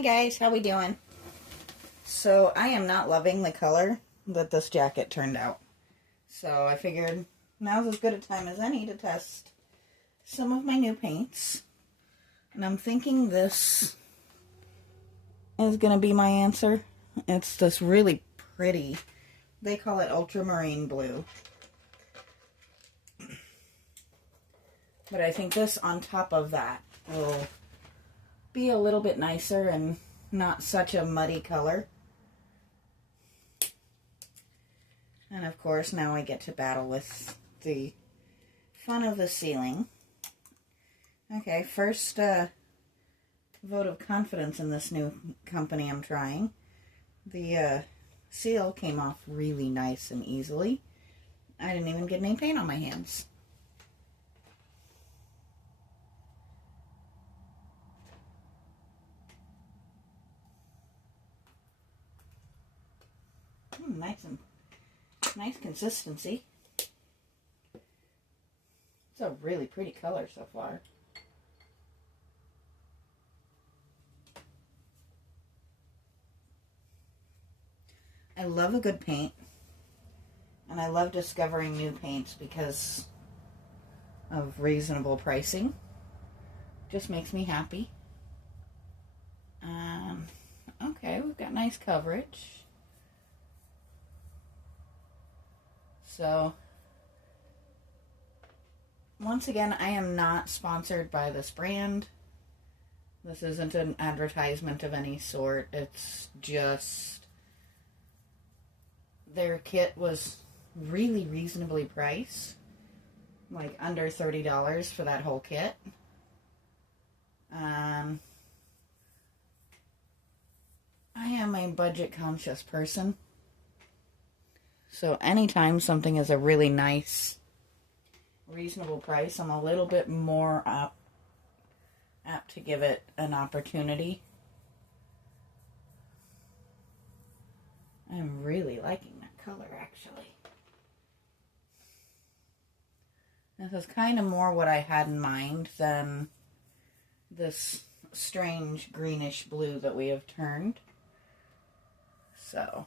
Hi guys, how we doing? So I am not loving the color that this jacket turned out. So I figured now's as good a time as any to test some of my new paints. And I'm thinking this is going to be my answer. It's this really pretty, they call it ultramarine blue. But I think this on top of that will be a little bit nicer and not such a muddy color. And of course now I get to battle with the fun of the ceiling. Okay, first vote of confidence in this new company I'm trying. The seal came off really nice and easily. I didn't even get any paint on my hands. Nice consistency. It's a really pretty color so far. I love a good paint, and I love discovering new paints because of reasonable pricing. Just makes me happy. Okay, we've got nice coverage. So, once again, I am not sponsored by this brand. This isn't an advertisement of any sort. It's just their kit was really reasonably priced. Like under $30 for that whole kit. I am a budget conscious person. So anytime something is a really nice, reasonable price, I'm a little bit more apt to give it an opportunity. I'm really liking that color, actually. This is kind of more what I had in mind than this strange greenish blue that we have turned. So,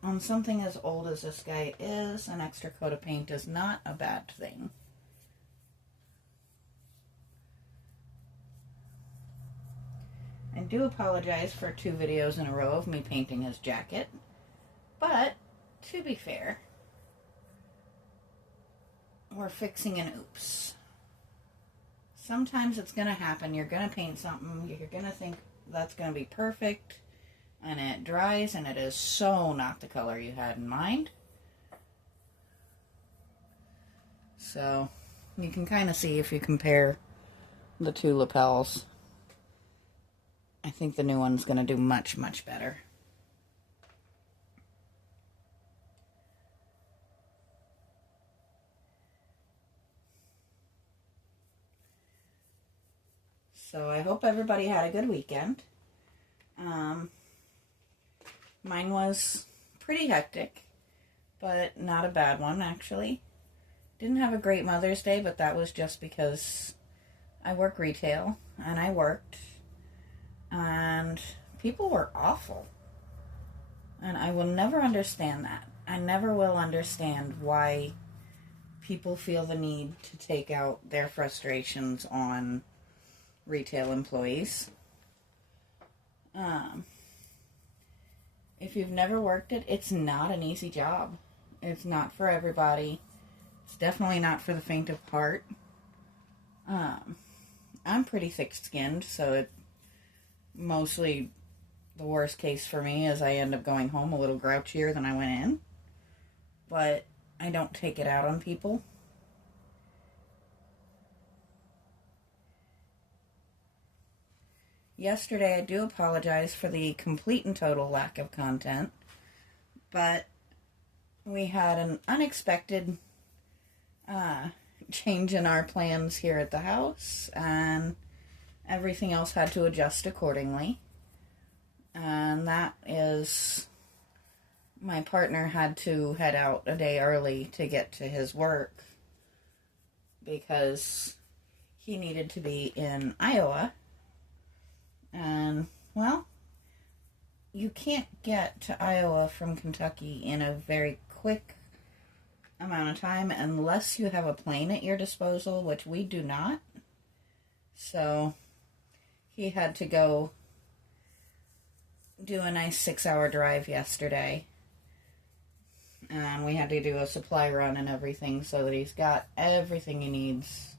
on something as old as this guy is, an extra coat of paint is not a bad thing. I do apologize for 2 videos in a row of me painting his jacket, but to be fair, we're fixing an oops. Sometimes it's going to happen. You're going to paint something, you're going to think that's going to be perfect, and it dries, and it is so not the color you had in mind. So, you can kind of see if you compare the 2 lapels. I think the new one's going to do much, much better. So I hope everybody had a good weekend. Mine was pretty hectic, but not a bad one, actually. Didn't have a great Mother's Day, but that was just because I work retail, and I worked, and people were awful. And I will never understand that. I never will understand why people feel the need to take out their frustrations on retail employees. If you've never worked it, it's not an easy job. It's not for everybody. It's definitely not for the faint of heart. I'm pretty thick-skinned, so it mostly the worst case for me is I end up going home a little grouchier than I went in. But I don't take it out on people. Yesterday, I do apologize for the complete and total lack of content, but we had an unexpected change in our plans here at the house, and everything else had to adjust accordingly. And that is, my partner had to head out a day early to get to his work because he needed to be in Iowa. And, well, you can't get to Iowa from Kentucky in a very quick amount of time unless you have a plane at your disposal, which we do not. So he had to go do a nice 6-hour drive yesterday. And we had to do a supply run and everything so that he's got everything he needs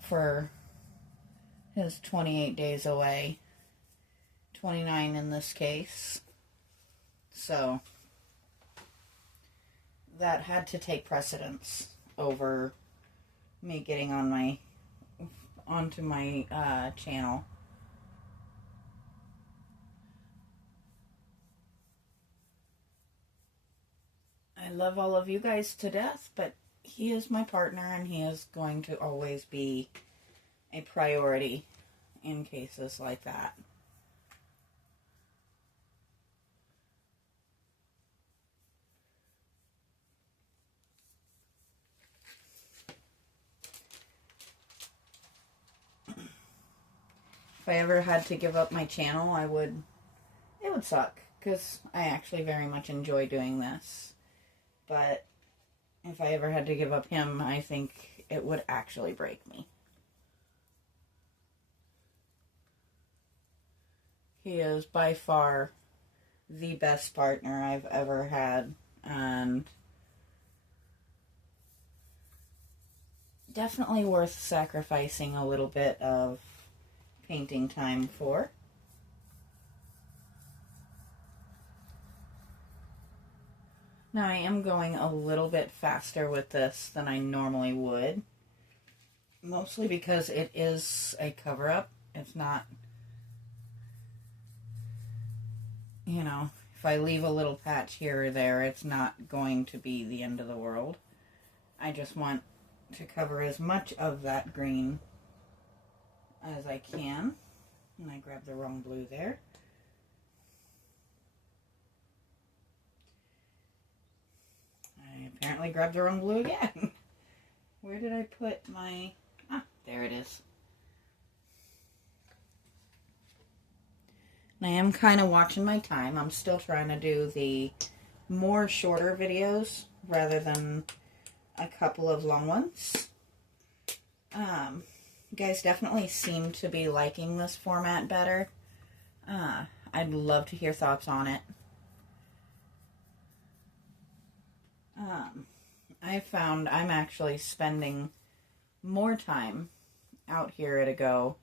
for his 28 days away. 29 in this case. So that had to take precedence over me getting onto my channel. I love all of you guys to death, but he is my partner and he is going to always be a priority in cases like that. If I ever had to give up my channel, it would suck, because I actually very much enjoy doing this. But if I ever had to give up him, I think it would actually break me. He is by far the best partner I've ever had, and definitely worth sacrificing a little bit of painting time for. Now I am going a little bit faster with this than I normally would, mostly because it is a cover-up. It's not, if I leave a little patch here or there, it's not going to be the end of the world. I just want to cover as much of that green as I can. And I grabbed the wrong blue there. I apparently grabbed the wrong blue again. Where did I put my... there it is. And I am kind of watching my time. I'm still trying to do the more shorter videos rather than a couple of long ones. You guys definitely seem to be liking this format better. I'd love to hear thoughts on it. I found I'm actually spending more time out here at a go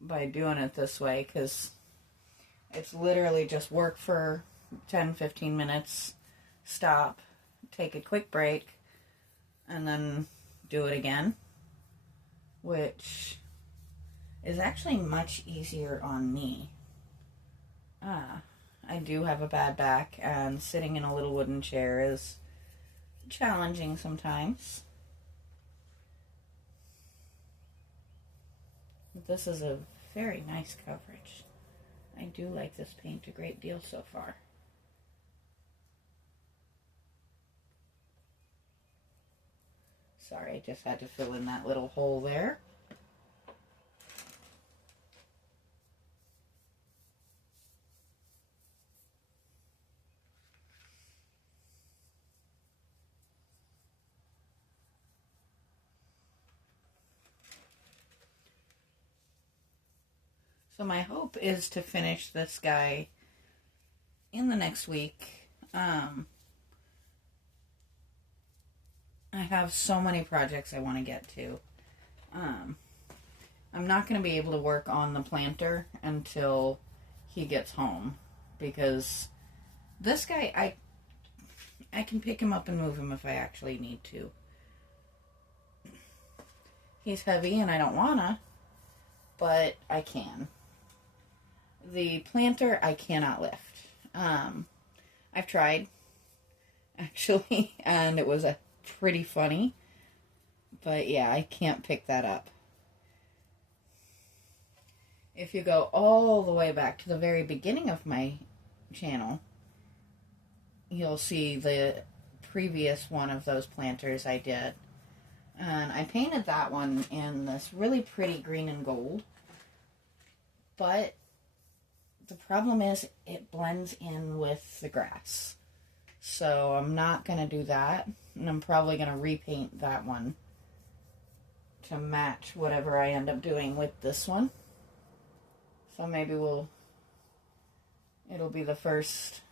by doing it this way, because it's literally just work for 10-15 minutes, stop, take a quick break, and then do it again, which is actually much easier on me. I do have a bad back, and sitting in a little wooden chair is challenging sometimes. But this is a very nice coverage. I do like this paint a great deal so far. Sorry, I just had to fill in that little hole there. So my hope is to finish this guy in the next week. I have so many projects I want to get to. I'm not going to be able to work on the planter until he gets home, because this guy, I can pick him up and move him if I actually need to. He's heavy and I don't wanna, but I can. The planter I cannot lift. I've tried, actually, and it was pretty funny. But yeah, I can't pick that up. If you go all the way back to the very beginning of my channel, you'll see the previous one of those planters I did. And I painted that one in this really pretty green and gold. But the problem is it blends in with the grass. So I'm not going to do that. And I'm probably going to repaint that one to match whatever I end up doing with this one. So maybe it'll be the first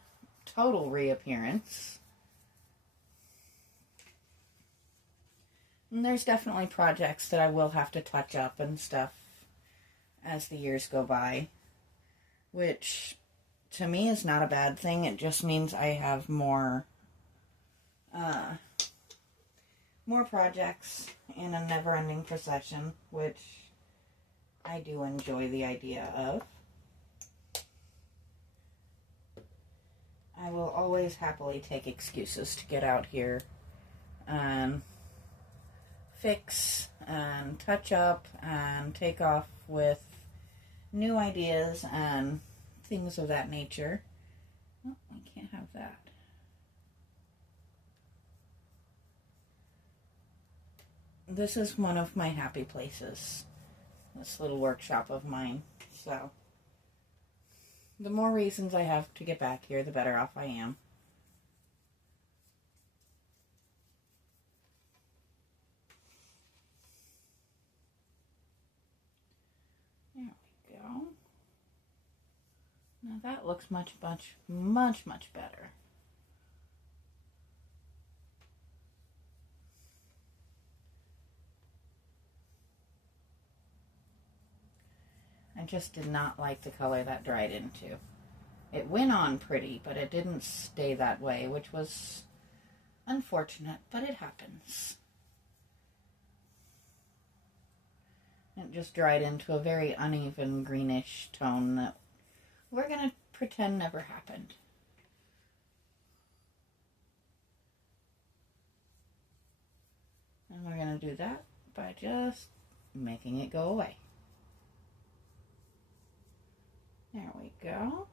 total reappearance. And there's definitely projects that I will have to touch up and stuff as the years go by, which to me is not a bad thing. It just means I have more projects in a never-ending procession, which I do enjoy the idea of. I will always happily take excuses to get out here and fix and touch up and take off with new ideas and things of that nature. Oh, I can't have that. This is one of my happy places, this little workshop of mine. So the more reasons I have to get back here, the better off I am. There we go. Now that looks much better. I just did not like the color that dried into. It went on pretty, but it didn't stay that way, which was unfortunate, but it happens. It just dried into a very uneven greenish tone that we're going to pretend never happened. And we're going to do that by just making it go away. There we go.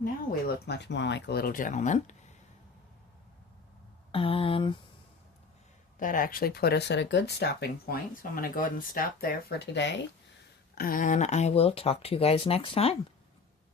Now we look much more like a little gentleman. That actually put us at a good stopping point. So I'm going to go ahead and stop there for today. And I will talk to you guys next time.